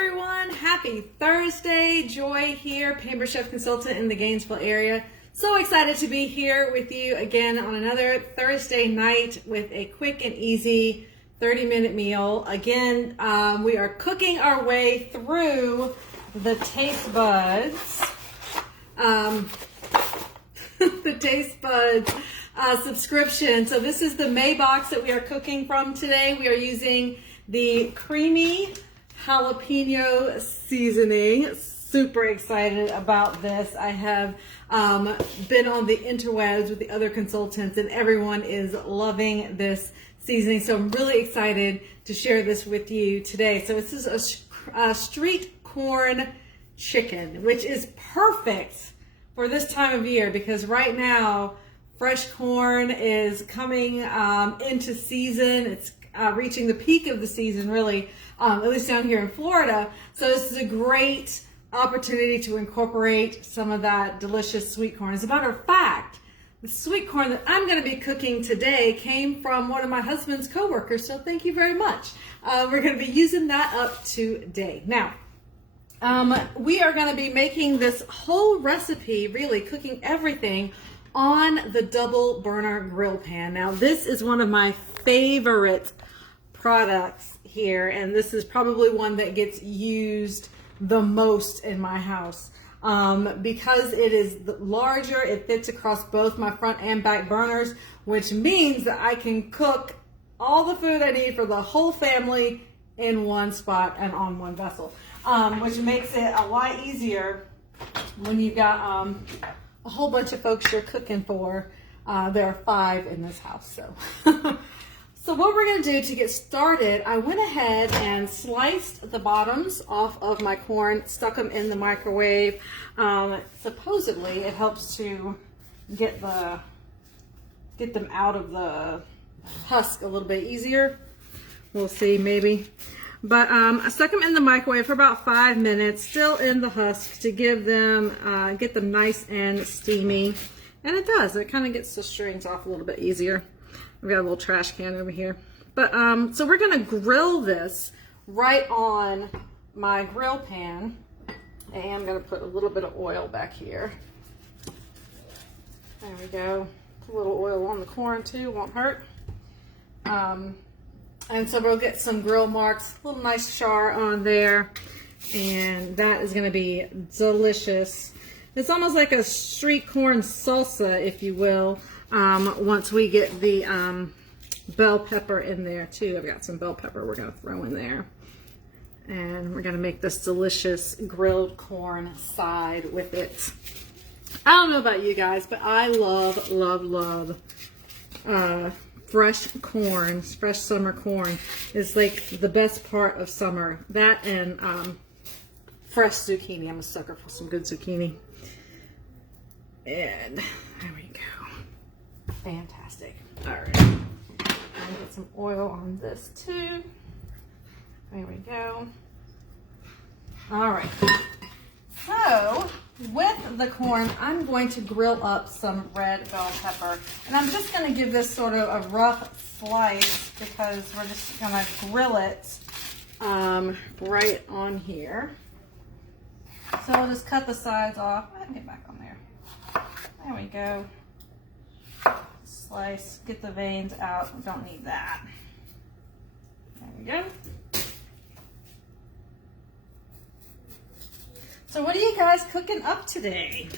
everyone. Happy Thursday. Joy here, Pampered Chef Consultant in the Gainesville area. So excited to be here with you again on another Thursday night with a quick and easy 30-minute meal. Again, we are cooking our way through the taste buds. The taste buds subscription. So this is the May box that we are cooking from today. We are using the Creamy Jalapeno Seasoning. Super excited about this. I have been on the interwebs with the other consultants and everyone is loving this seasoning. So I'm really excited to share this with you today. So this is a street corn chicken, which is perfect for this time of year because right now fresh corn is coming into season. It's reaching the peak of the season, really, at least down here in Florida. So this is a great opportunity to incorporate some of that delicious sweet corn. As a matter of fact, the sweet corn that I'm going to be cooking today came from one of my husband's coworkers, so thank you very much. We're going to be using that up today. Now, we are going to be making this whole recipe, really cooking everything on the double burner grill pan. Now, this is one of my favorite products here, and this is probably one that gets used the most in my house because it is larger. It fits across both my front and back burners, which means that I can cook all the food I need for the whole family in one spot and on one vessel, which makes it a lot easier when you've got a whole bunch of folks you're cooking for. There are 5 in this house, so. So what we're going to do to get started, I went ahead and sliced the bottoms off of my corn, stuck them in the microwave. Supposedly it helps to get them out of the husk a little bit easier. We'll see, maybe. But I stuck them in the microwave for about 5 minutes, still in the husk, to give them, get them nice and steamy. And it does. It kind of gets the strings off a little bit easier. We've got a little trash can over here. But so we're going to grill this right on my grill pan. And I'm going to put a little bit of oil back here. There we go. Put a little oil on the corn too, won't hurt. And so we'll get some grill marks, a little nice char on there. And that is going to be delicious. It's almost like a street corn salsa, if you will. Once we get the bell pepper in there too. I've got some bell pepper we're going to throw in there. And we're going to make this delicious grilled corn side with it. I don't know about you guys, but I love, love, love fresh corn. Fresh summer corn is like the best part of summer. That and fresh zucchini. I'm a sucker for some good zucchini. And there we go. Fantastic. All right. I'll get some oil on this too. There we go. All right. So with the corn, I'm going to grill up some red bell pepper. And I'm just going to give this sort of a rough slice because we're just going to grill it right on here. So I'll just cut the sides off. Let me get back on there. There we go. Slice, get the veins out. We don't need that. There we go. So what are you guys cooking up today?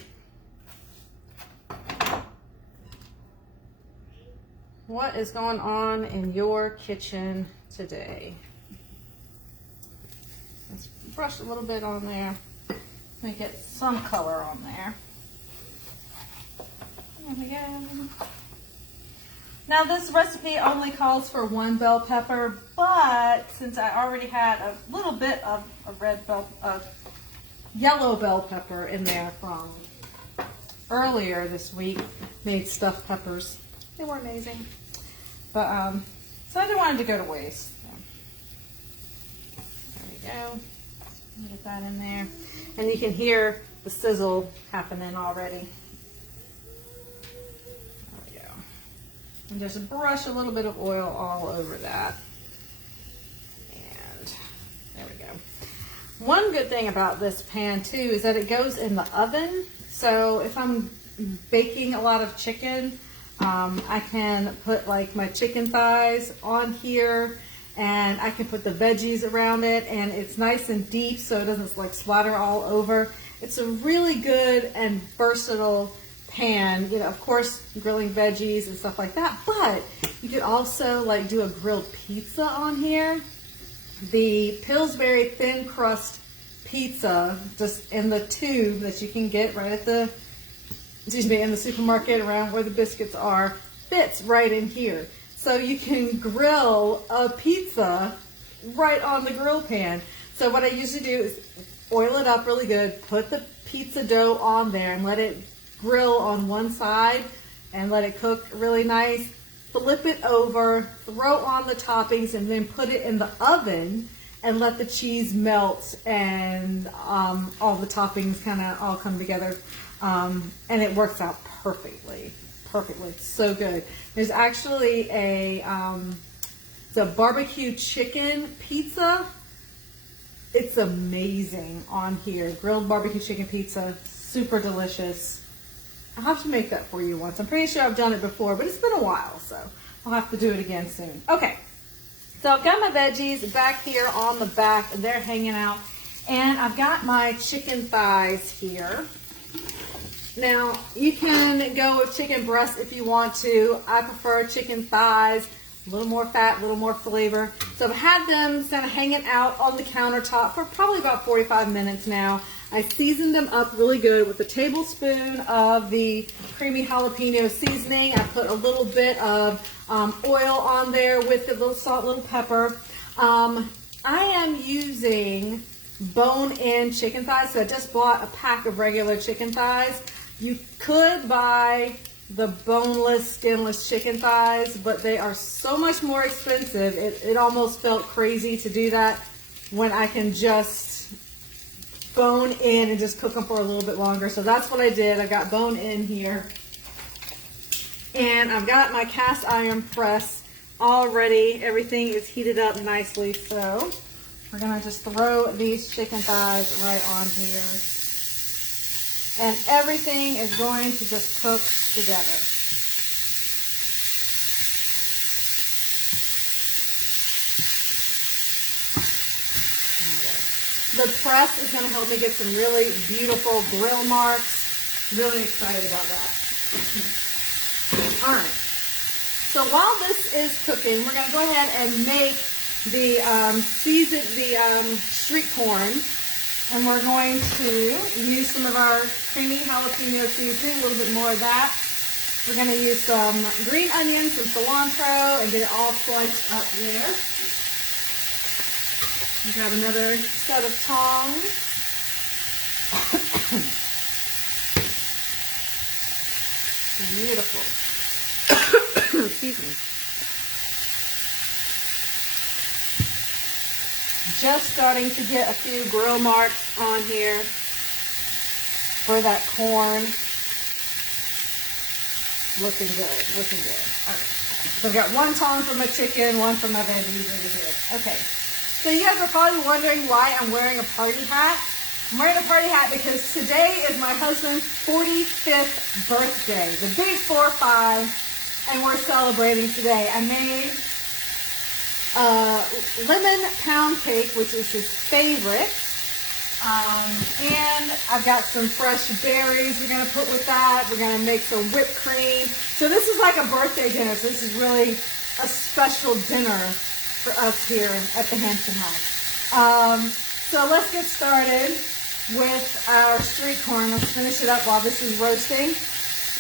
What is going on in your kitchen today? Let's brush a little bit on there. Let me get some color on there. There we go. Now this recipe only calls for 1 bell pepper, but since I already had a little bit of a yellow bell pepper in there from earlier this week, made stuffed peppers. They were amazing. But so I didn't want it to go to waste. So, there we go. Get that in there. And you can hear the sizzle happening already. And just brush a little bit of oil all over that. And there we go. One good thing about this pan too is that it goes in the oven. So if I'm baking a lot of chicken, I can put like my chicken thighs on here, and I can put the veggies around it, and it's nice and deep so it doesn't like splatter all over. It's a really good and versatile pan, you know, of course grilling veggies and stuff like that, but you could also like do a grilled pizza on here. The Pillsbury thin crust pizza, just in the tube that you can get right at the, in the supermarket around where the biscuits are, fits right in here. So you can grill a pizza right on the grill pan. So what I usually do is oil it up really good, put the pizza dough on there and let it grill on one side and let it cook really nice. Flip it over, throw on the toppings, and then put it in the oven and let the cheese melt and all the toppings kind of all come together. And it works out perfectly. It's so good. There's actually the barbecue chicken pizza. It's amazing on here. Grilled barbecue chicken pizza, super delicious. I'll have to make that for you once. I'm pretty sure I've done it before, but it's been a while, so I'll have to do it again soon. Okay, so I've got my veggies back here on the back, and they're hanging out. And I've got my chicken thighs here. Now, you can go with chicken breast if you want to. I prefer chicken thighs, a little more fat, a little more flavor. So I've had them kind of hanging out on the countertop for probably about 45 minutes now. I seasoned them up really good with a tablespoon of the Creamy Jalapeno Seasoning. I put a little bit of oil on there with a little salt, little pepper. I am using bone-in chicken thighs, so I just bought a pack of regular chicken thighs. You could buy the boneless, skinless chicken thighs, but they are so much more expensive. It almost felt crazy to do that when I can just bone in and just cook them for a little bit longer. So that's what I did. I got bone in here. And I've got my cast iron press already. Everything is heated up nicely. So we're going to just throw these chicken thighs right on here. And everything is going to just cook together. The press is going to help me get some really beautiful grill marks. Really excited about that. All right. So while this is cooking, we're going to go ahead and make the street corn. And we're going to use some of our creamy jalapeno seasoning, a little bit more of that. We're going to use some green onions, some cilantro, and get it all sliced up there. We got another set of tongs. Beautiful. Excuse me. Just starting to get a few grill marks on here for that corn. Looking good, looking good. All right. So I've got one tong for my chicken, one for my veggies over here. Okay. So you guys are probably wondering why I'm wearing a party hat. I'm wearing a party hat because today is my husband's 45th birthday, the big 4-5, and we're celebrating today. I made lemon pound cake, which is his favorite, and I've got some fresh berries we're going to put with that. We're going to make some whipped cream. So this is like a birthday dinner, so this is really a special dinner for us here at the Hampton House. So let's get started with our street corn. Let's finish it up while this is roasting.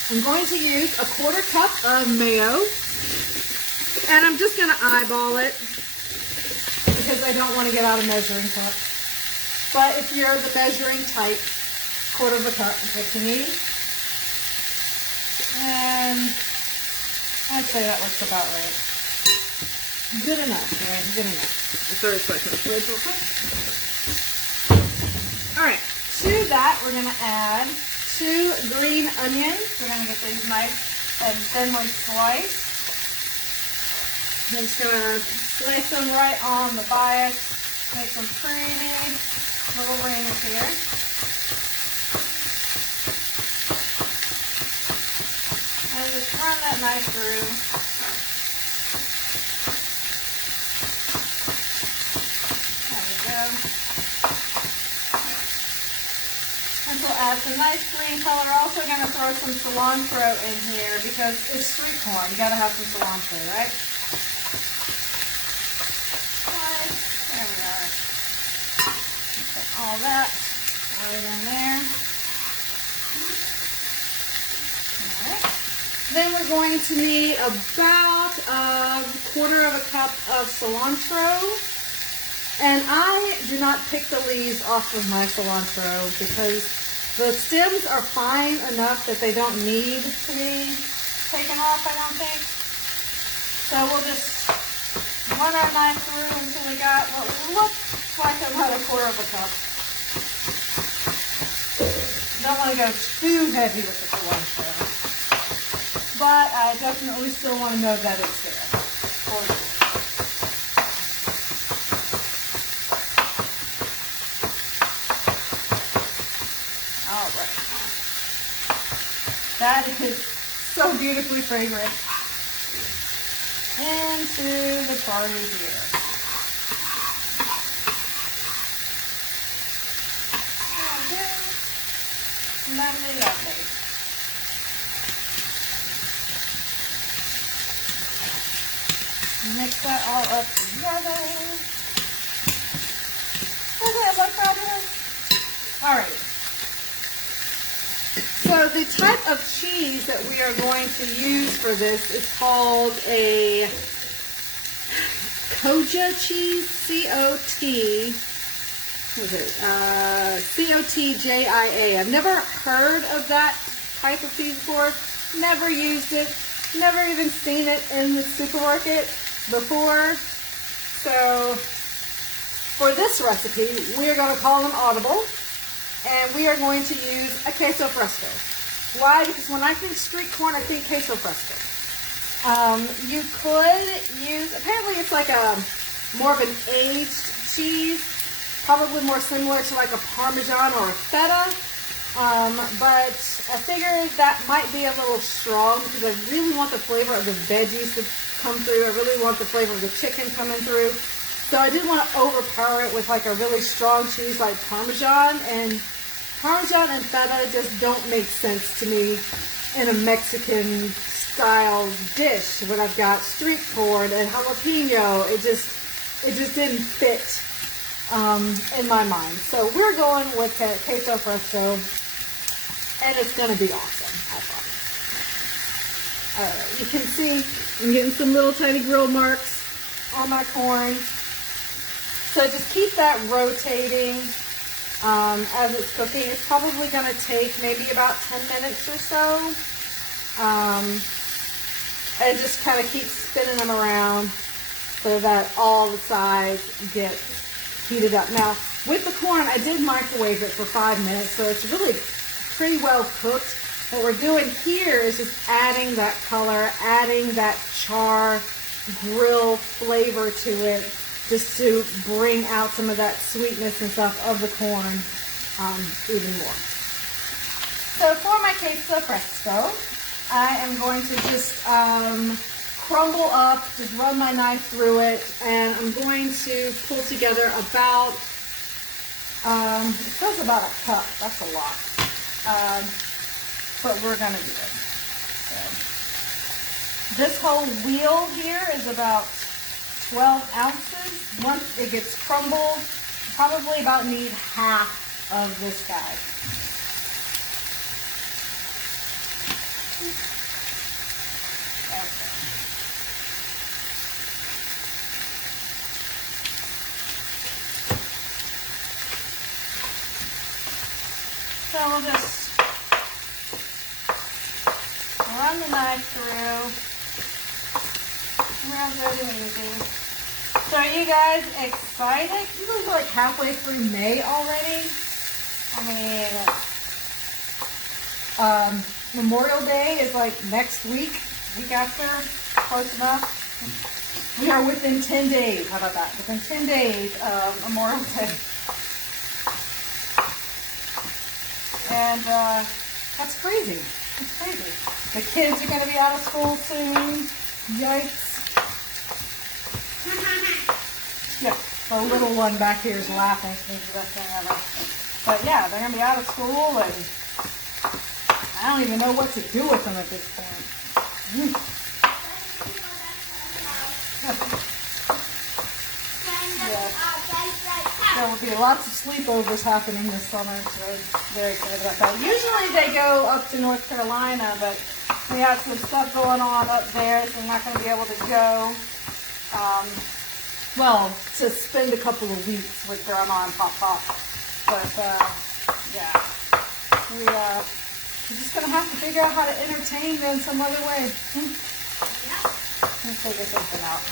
I'm going to use a 1/4 cup of mayo, and I'm just going to eyeball it because I don't want to get out a measuring cup. But if you're the measuring type, 1/4 cup is what you need. And I'd say that looks about right. Good enough, right? Good enough. Throw this back in the fridge real quick. All right, to that we're going to add 2 green onions. We're going to get these nice and thinly sliced. I'm just going to slice them right on the bias. Make some pretty little rings here. And just run that knife through. There we go. And we'll add some nice green color. We're also going to throw some cilantro in here because it's sweet corn. You got to have some cilantro, right? There we are. Put all that right in there. Alright. Then we're going to need about a quarter of a cup of cilantro. And I do not pick the leaves off of my cilantro because the stems are fine enough that they don't need to be taken off, I don't think. So we'll just run our knife through until we got what looks like about a quarter of a cup. Don't want to go too heavy with the cilantro, but I definitely still want to know that it's there. All right. That is so beautifully fragrant. Into the party here. Lovely, lovely. Mix that all up together. Isn't that look fabulous? Alright. So the type of cheese that we are going to use for this is called a Koja cheese, C-O-T. What is it? C-O-T-J-I-A. I've never heard of that type of cheese before. Never used it. Never even seen it in the supermarket before. So for this recipe, we are going to call them audible. And we are going to use a queso fresco. Why? Because when I think street corn, I think queso fresco. You could use, apparently it's like a more of an aged cheese, probably more similar to like a Parmesan or a feta. But I figured that might be a little strong because I really want the flavor of the veggies to come through. I really want the flavor of the chicken coming through. So I didn't want to overpower it with like a really strong cheese like Parmesan, and Parmesan and feta just don't make sense to me in a Mexican style dish when I've got street corn and jalapeno. It just didn't fit in my mind. So we're going with queso fresco, and it's going to be awesome, I promise. You can see I'm getting some little tiny grill marks on my corn. So just keep that rotating as it's cooking. It's probably going to take maybe about 10 minutes or so. And just kind of keep spinning them around so that all the sides get heated up. Now, with the corn, I did microwave it for 5 minutes, so it's really pretty well cooked. What we're doing here is just adding that color, adding that char grill flavor to it, just to bring out some of that sweetness and stuff of the corn even more. So for my queso fresco, I am going to just crumble up, just run my knife through it, and I'm going to pull together about, it says about a cup, that's a lot, but we're going to do it. So, this whole wheel here is about 12 ounces. Once it gets crumbled, probably about need half of this guy. Okay. So we'll just run the knife through. Real good and easy. So are you guys excited? You guys are like halfway through May already. I mean, Memorial Day is like next week after, close enough. We are within 10 days. How about that? Within 10 days of Memorial Day. And that's crazy. It's crazy. The kids are going to be out of school soon. Yikes. Yeah, the little one back here is laughing. It's the best thing ever. But yeah, they're going to be out of school, and I don't even know what to do with them at this point. Yeah. There will be lots of sleepovers happening this summer, so I'm very excited about that. Usually they go up to North Carolina, but we have some stuff going on up there, so I'm not going to be able to go. Well, to spend a couple of weeks with Grandma and Pop. But, yeah. We're just going to have to figure out how to entertain them some other way. Let's figure something out.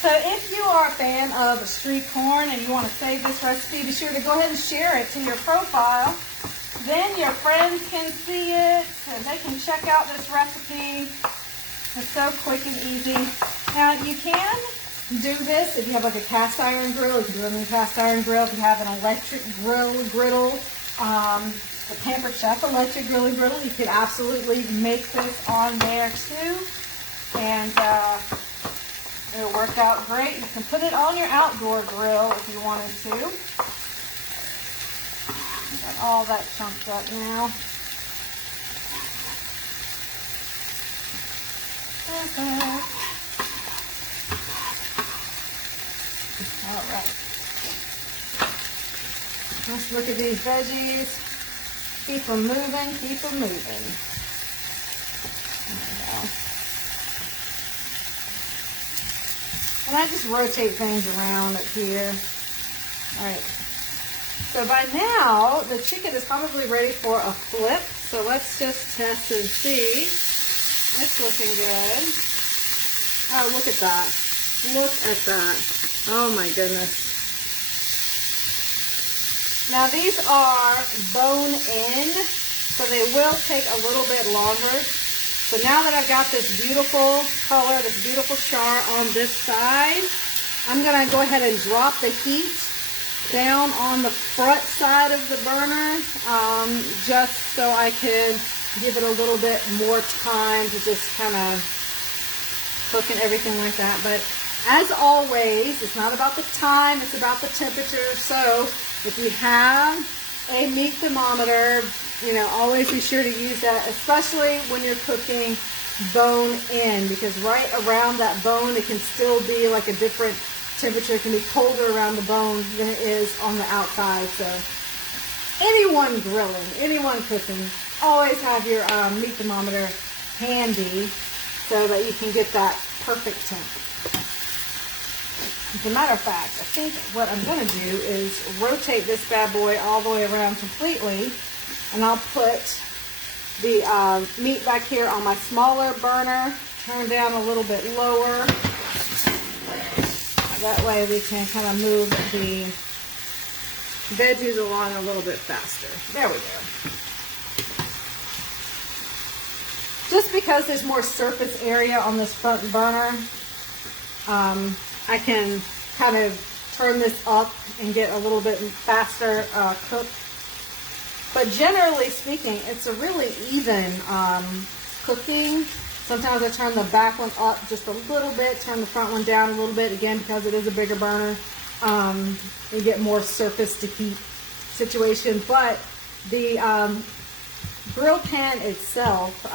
So if you are a fan of street corn and you want to save this recipe, be sure to go ahead and share it to your profile. Then your friends can see it and they can check out this recipe. It's so quick and easy. Now you can do this if you have like a cast iron grill. You can do it on a cast iron grill. If you have an electric griddle, the Pampered Chef electric griddle, you can absolutely make this on there too. And it'll work out great. You can put it on your outdoor grill if you wanted to. Got all that chunked up now. Perfect. All right. Let's look at these veggies. Keep them moving, keep them moving. There we go. And I just rotate things around up here. All right. So by now, the chicken is probably ready for a flip. So let's just test and see. It's looking good. Oh, look at that. Look at that. Oh my goodness. Now these are bone in, so they will take a little bit longer. So now that I've got this beautiful color, this beautiful char on this side, I'm going to go ahead and drop the heat down on the front side of the burner, just so I can give it a little bit more time to just kind of cook and everything like that. But as always, it's not about the time, it's about the temperature. So if you have a meat thermometer, you know, always be sure to use that, especially when you're cooking bone in, because right around that bone, it can still be like a different temperature. It can be colder around the bone than it is on the outside. So anyone grilling, anyone cooking, always have your meat thermometer handy so that you can get that perfect temp. As a matter of fact, I think what I'm going to do is rotate this bad boy all the way around completely, and I'll put the meat back here on my smaller burner, turn down a little bit lower. That way we can kind of move the veggies along a little bit faster. There we go. Just because there's more surface area on this front burner, I can kind of turn this up and get a little bit faster cooked. But generally speaking, it's a really even cooking. Sometimes I turn the back one up just a little bit, turn the front one down a little bit, again, because it is a bigger burner. You get more surface to heat situation. But the grill pan itself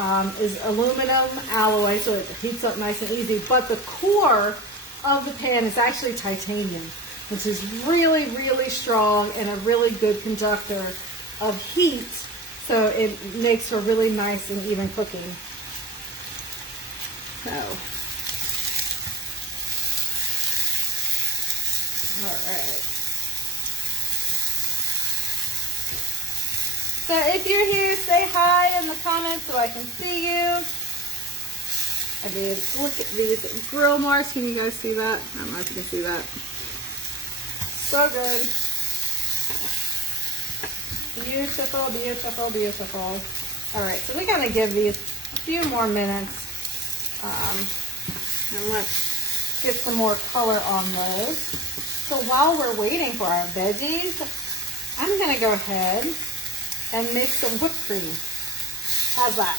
is aluminum alloy, so it heats up nice and easy. But the core of the pan is actually titanium, which is really, really strong and a really good conductor of heat. So it makes for really nice and even cooking. So, all right. So if you're here, say hi in the comments so I can see you. I mean, look at these grill marks. Can you guys see that? I don't know if you can see that. So good. Beautiful, beautiful, beautiful. All right, so we're going to give these few more minutes. And let's get some more color on those. So while we're waiting for our veggies, I'm going to go ahead and make some whipped cream. How's that?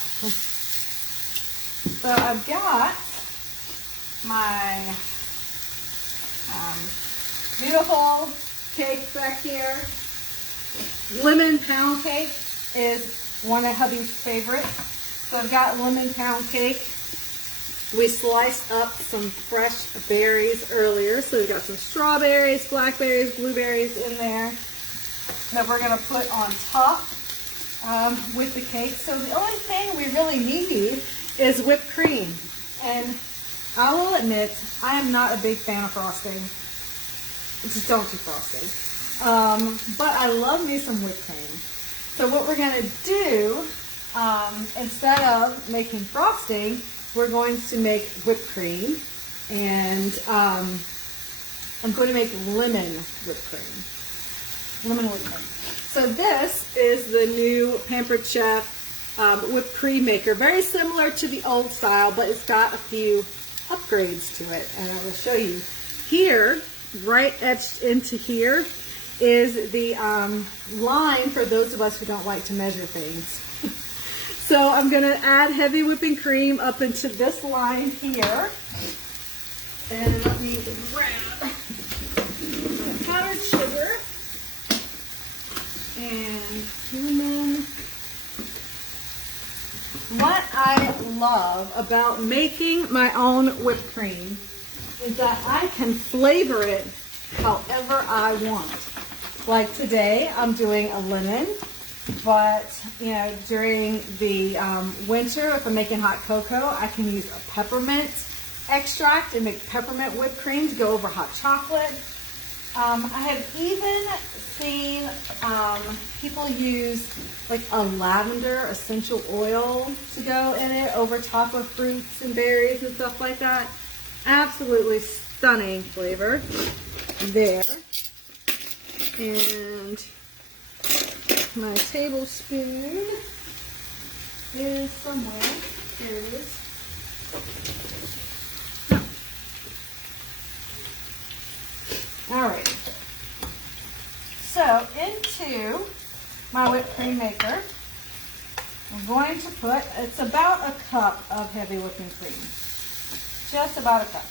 So I've got my beautiful cake back here. Lemon pound cake is one of hubby's favorites. So I've got lemon pound cake. We sliced up some fresh berries earlier. So we've got some strawberries, blackberries, blueberries in there that we're going to put on top with the cake. So the only thing we really need is whipped cream. And I will admit, I am not a big fan of frosting. Just don't do frosting. But I love me some whipped cream. So what we're going to do, instead of making frosting, we're going to make whipped cream. And I'm going to make lemon whipped cream. Lemon whipped cream. So this is the new Pampered Chef whipped cream maker. Very similar to the old style, but it's got a few upgrades to it. And I will show you. Here, right etched into here, is the line for those of us who don't like to measure things. So I'm going to add heavy whipping cream up into this line here. And let me grab my powdered sugar and lemon. What I love about making my own whipped cream is that I can flavor it however I want. Like today, I'm doing a lemon, but you know, during the winter, if I'm making hot cocoa, I can use a peppermint extract and make peppermint whipped cream to go over hot chocolate. I have even seen people use like a lavender essential oil to go in it over top of fruits and berries and stuff like that. Absolutely stunning flavor there. And my tablespoon is somewhere. There it is. All right. So into my whipped cream maker, I'm going to put, it's about a cup of heavy whipping cream. Just about a cup.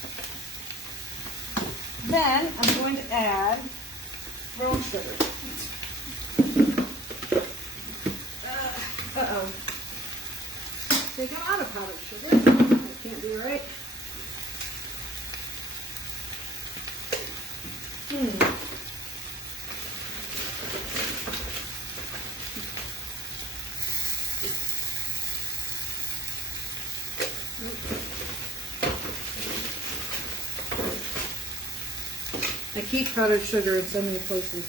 Then I'm going to add brown sugar. Uh-oh. I think I'm out of powdered sugar. That can't be right. I keep powdered sugar in so many places.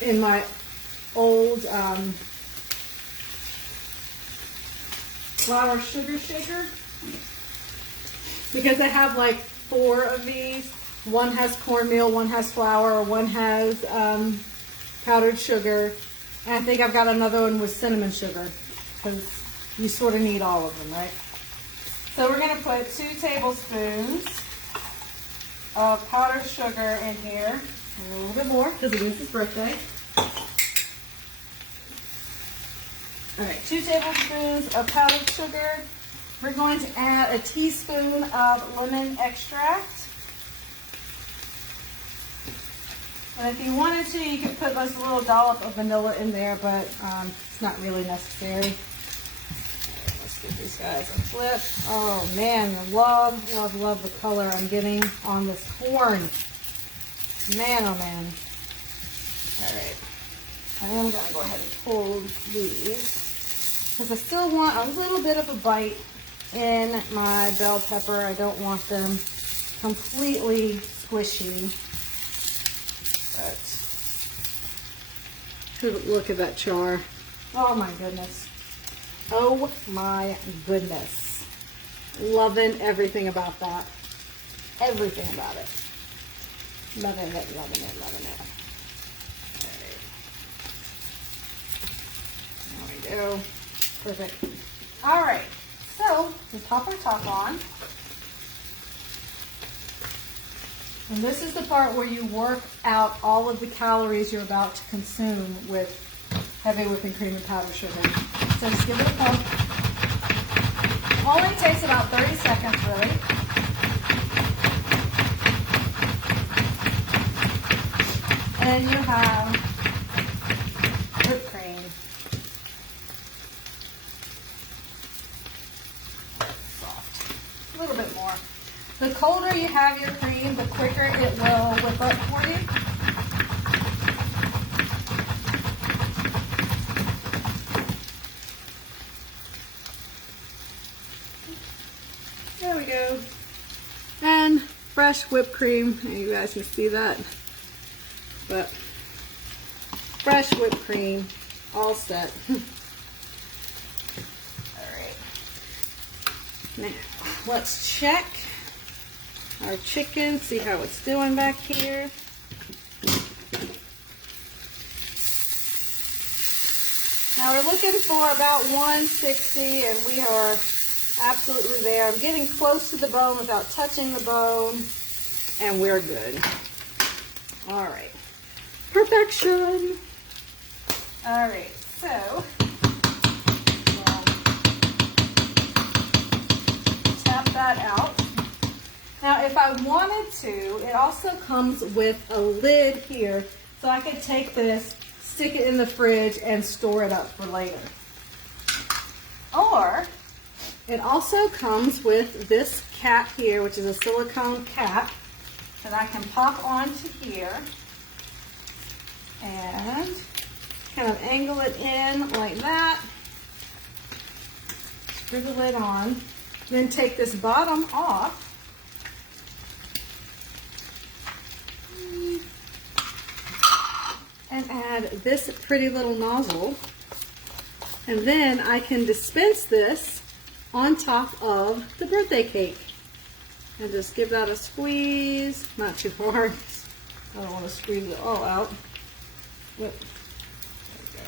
In my old flour sugar shaker, because I have like 4 of these. One has cornmeal, one has flour, one has powdered sugar, and I think I've got another one with cinnamon sugar, because you sort of need all of them, right? So we're going to put 2 tablespoons of powdered sugar in here, and a little bit more because it is his birthday. All right, 2 tablespoons of powdered sugar. We're going to add a teaspoon of lemon extract. And if you wanted to, you could put just a little dollop of vanilla in there, but it's not really necessary. Right, let's give these guys a flip. Oh man, I love, love, love the color I'm getting on this corn. Man, oh man. All right, I am going to go ahead and pull these, because I still want a little bit of a bite in my bell pepper. I don't want them completely squishy. But look at that char. Oh my goodness. Oh my goodness. Loving everything about that. Everything about it. Loving it, loving it, loving it. All right. go. Perfect. All right, so we pop our top on. And this is the part where you work out all of the calories you're about to consume with heavy whipping cream and powdered sugar. So just give it a pump. Only takes about 30 seconds, really. And you have whipped cream. Soft. A little bit more. The colder you have your cream, the quicker it will whip up for you. There we go. And fresh whipped cream. You guys can see that. But fresh whipped cream, all set. Alright. Now, let's check our chicken, see how it's doing back here. Now we're looking for about 160 and we are absolutely there. I'm getting close to the bone without touching the bone and we're good. All right. Perfection. All right, so tap that out. Now, if I wanted to, it also comes with a lid here, so I could take this, stick it in the fridge, and store it up for later. Or, it also comes with this cap here, which is a silicone cap, that I can pop onto here, and kind of angle it in like that, screw the lid on, then take this bottom off, and add this pretty little nozzle, and then I can dispense this on top of the birthday cake and just give that a squeeze, not too hard. I don't want to squeeze it all out. There we go.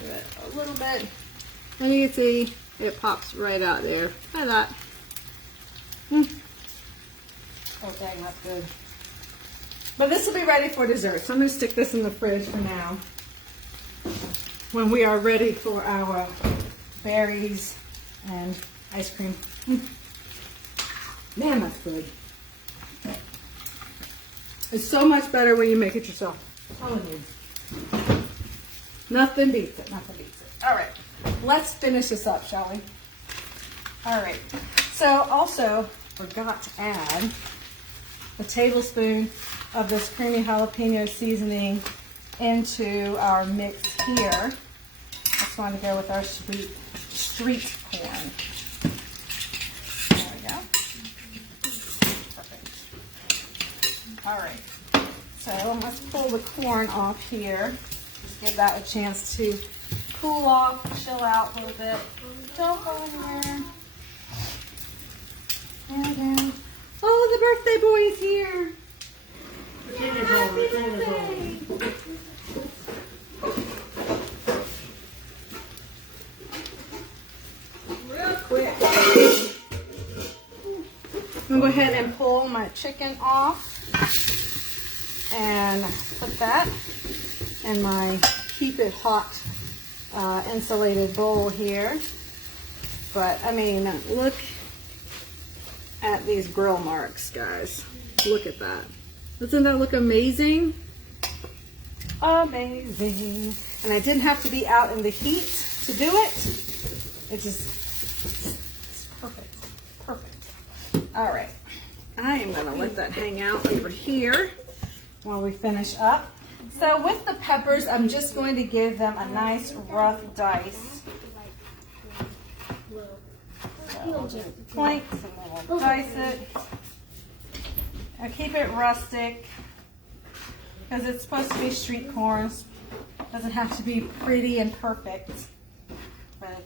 Give it a little bit, and you can see it pops right out there. Try that. Oh dang, that's good. But this will be ready for dessert, so I'm going to stick this in the fridge for now. When we are ready for our berries and ice cream. Man, that's good. It's so much better when you make it yourself. I'm telling you. Nothing beats it. Nothing beats it. All right, let's finish this up, shall we? All right. So also forgot to add a tablespoon of this creamy jalapeno seasoning into our mix here. That's going to go with our street corn. There we go. Perfect. All right. So let's pull the corn off here. Just give that a chance to cool off, chill out a little bit. Don't go anywhere. There we go. Oh, the birthday boy is here. Happy birthday. Real quick. I'm going to go ahead and pull my chicken off and put that in my keep it hot insulated bowl here. But I mean, look at these grill marks, guys. Look at that. Doesn't that look amazing? Amazing. And I didn't have to be out in the heat to do it. It's perfect. Perfect. All right. I am going to let that hang out over here while we finish up. So with the peppers, I'm just going to give them a nice rough dice. So we'll just plank and then we'll dice it. I keep it rustic because it's supposed to be street corn. It doesn't have to be pretty and perfect, but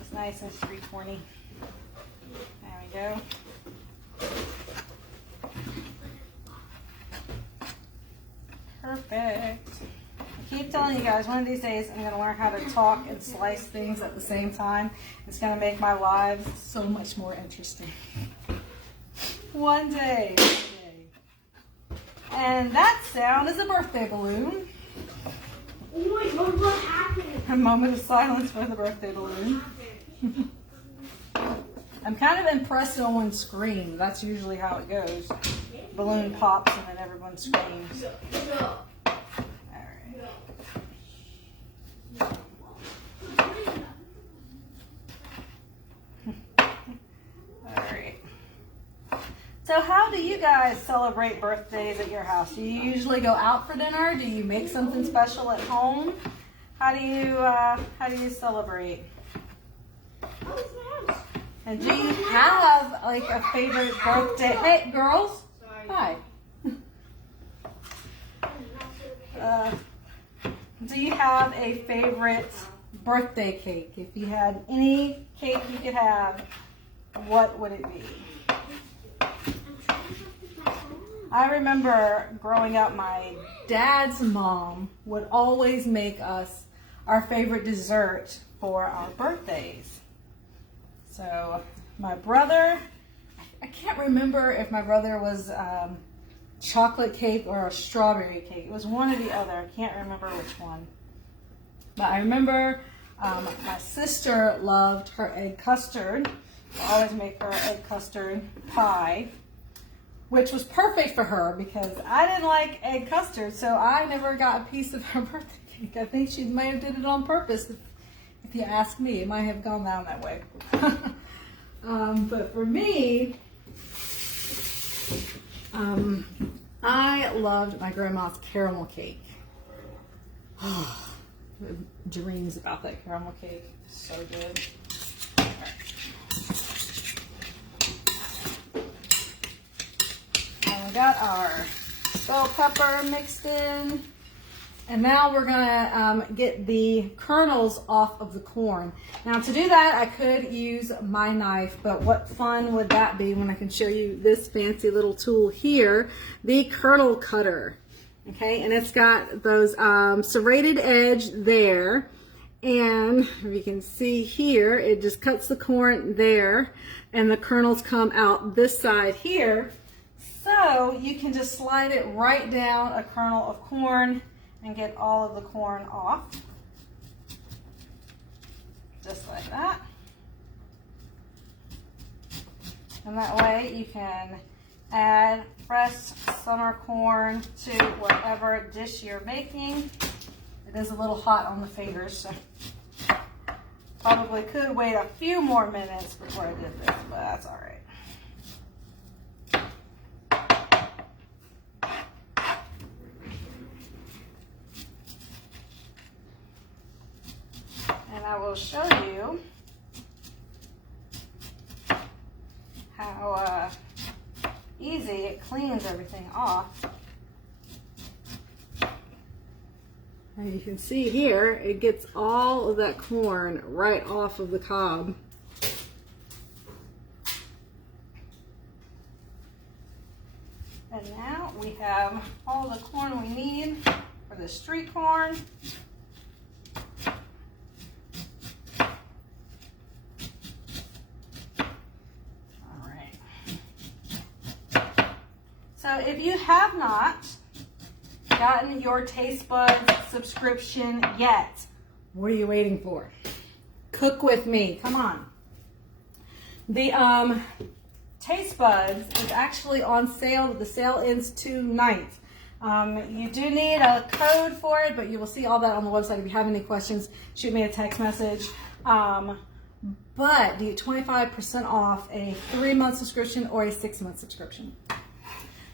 it's nice and street corny. There we go. Perfect. keep telling you guys, one of these days I'm going to learn how to talk and slice things at the same time. It's going to make my lives so much more interesting. One day. And that sound is a birthday balloon. Oh my God, what happened? A moment of silence for the birthday balloon. I'm kind of impressed no one screams. That's usually how it goes. Balloon pops and then everyone screams. Alright. So how do you guys celebrate birthdays at your house? Do you usually go out for dinner? Do you make something special at home? How do you celebrate? And do you have like a favorite birthday? Hey, girls. Hi. Do you have a favorite birthday cake? If you had any cake you could have, what would it be? I remember growing up, my dad's mom would always make us our favorite dessert for our birthdays. So my brother, I can't remember if my brother was chocolate cake or a strawberry cake. It was one or the other. I can't remember which one. But I remember my sister loved her egg custard. I always make her egg custard pie, which was perfect for her because I didn't like egg custard, so I never got a piece of her birthday cake. I think she might have did it on purpose. If you ask me, it might have gone down that way. But for me, I loved my grandma's caramel cake. Dreams about that caramel cake. So good. And we got our bell pepper mixed in. And now we're gonna get the kernels off of the corn. Now to do that, I could use my knife, but what fun would that be when I can show you this fancy little tool here, the kernel cutter. Okay, and it's got those serrated edge there. And if you can see here, it just cuts the corn there and the kernels come out this side here. So you can just slide it right down a kernel of corn and get all of the corn off, just like that. And that way you can add fresh summer corn to whatever dish you're making. It is a little hot on the fingers, so probably could wait a few more minutes before I did this, but that's all right. And I will show you how easy it cleans everything off. And you can see here, it gets all of that corn right off of the cob. And now we have all the corn we need for the street corn. So if you have not gotten your TasteBuds subscription yet, what are you waiting for? Cook with me, come on. The TasteBuds is actually on sale. The sale ends tonight. You do need a code for it, but you will see all that on the website. If you have any questions, shoot me a text message. But you get 25% off a 3-month subscription or a 6-month subscription.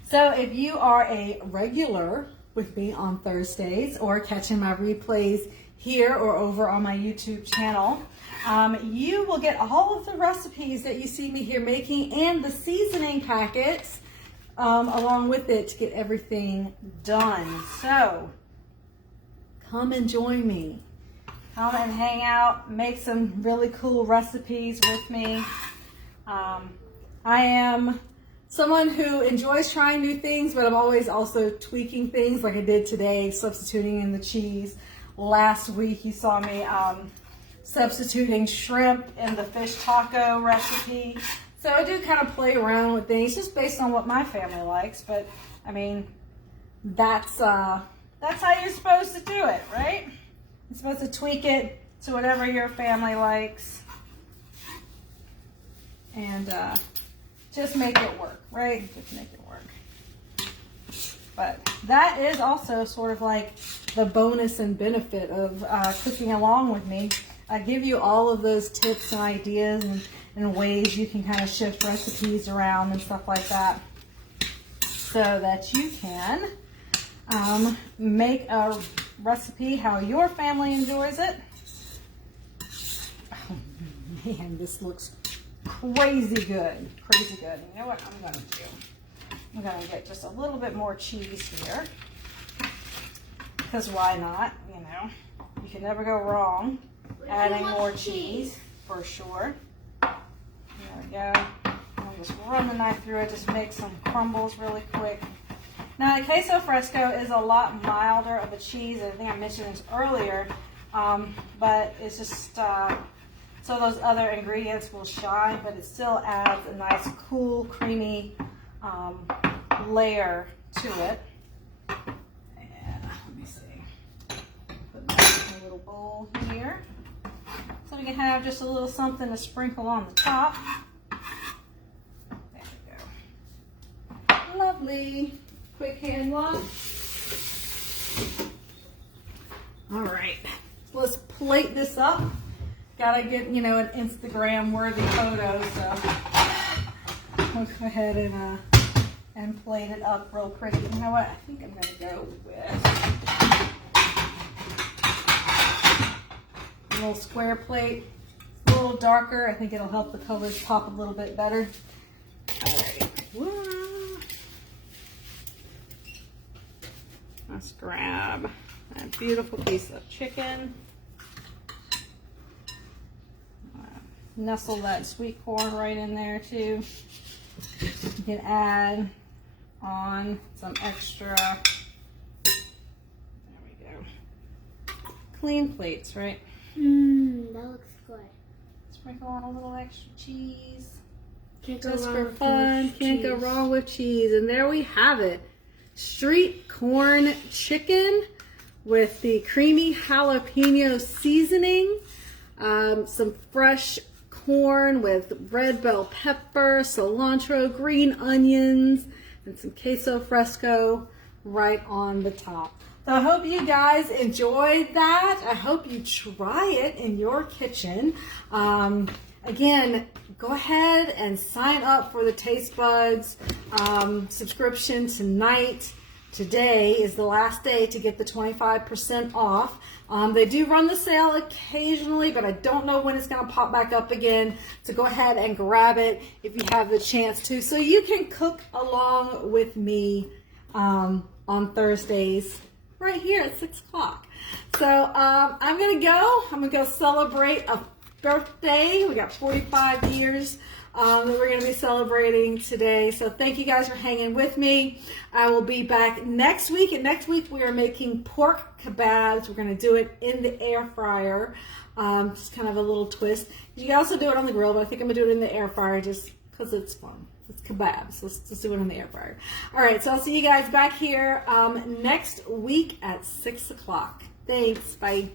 So if you are a regular with me on Thursdays or catching my replays here or over on my YouTube channel, you will get all of the recipes that you see me here making and the seasoning packets along with it to get everything done. So come and join me. Come and hang out, make some really cool recipes with me. I am someone who enjoys trying new things, but I'm always also tweaking things like I did today, substituting in the cheese. Last week you saw me substituting shrimp in the fish taco recipe. So I do kind of play around with things just based on what my family likes, but I mean, that's how you're supposed to do it, right? You're supposed to tweak it to whatever your family likes and just make it work, right? Just make it work. But that is also sort of like the bonus and benefit of cooking along with me. I give you all of those tips and ideas and ways you can kind of shift recipes around and stuff like that so that you can make a recipe how your family enjoys it. Oh man, this looks crazy good. Crazy good. You know what I'm going to do? I'm going to get just a little bit more cheese here. Because why not? You know, you can never go wrong adding more cheese for sure. There we go. I'll just run the knife through it, just make some crumbles really quick. Now the queso fresco is a lot milder of a cheese. I think I mentioned this earlier, but it's just so those other ingredients will shine, but it still adds a nice, cool, creamy layer to it. And let me see. Put that in a little bowl here. So we can have just a little something to sprinkle on the top. There we go. Lovely. Quick hand wash. All right. Let's plate this up. Gotta get, you know, an Instagram worthy photo, so we'll go ahead and plate it up real pretty. You know what? I think I'm gonna go with a little square plate. It's a little darker. I think it'll help the colors pop a little bit better. All right. Whoa. Let's grab that beautiful piece of chicken. Nestle that sweet corn right in there too. You can add on some extra, there we go, clean plates, right? That looks good. Sprinkle on a little extra cheese. Can't go Just wrong for with fun, can't go cheese. wrong with cheese. And there we have it. Street corn chicken with the creamy jalapeno seasoning. Some fresh corn with red bell pepper, cilantro, green onions, and some queso fresco right on the top. So I hope you guys enjoyed that. I hope you try it in your kitchen. Again, go ahead and sign up for the TasteBuds subscription tonight. Today is the last day to get the 25% off. They do run the sale occasionally, but I don't know when it's going to pop back up again. So go ahead and grab it if you have the chance to, so you can cook along with me on Thursdays right here at 6 o'clock. So I'm going to go. I'm going to go celebrate a birthday. We got 45 years that we're going to be celebrating today. So thank you guys for hanging with me. I will be back next week. And next week we are making pork kebabs. We're going to do it in the air fryer. Just kind of a little twist. You can also do it on the grill, but I think I'm going to do it in the air fryer just because it's fun. It's kebabs. Let's just do it in the air fryer. All right. So I'll see you guys back here next week at 6 o'clock. Thanks. Bye.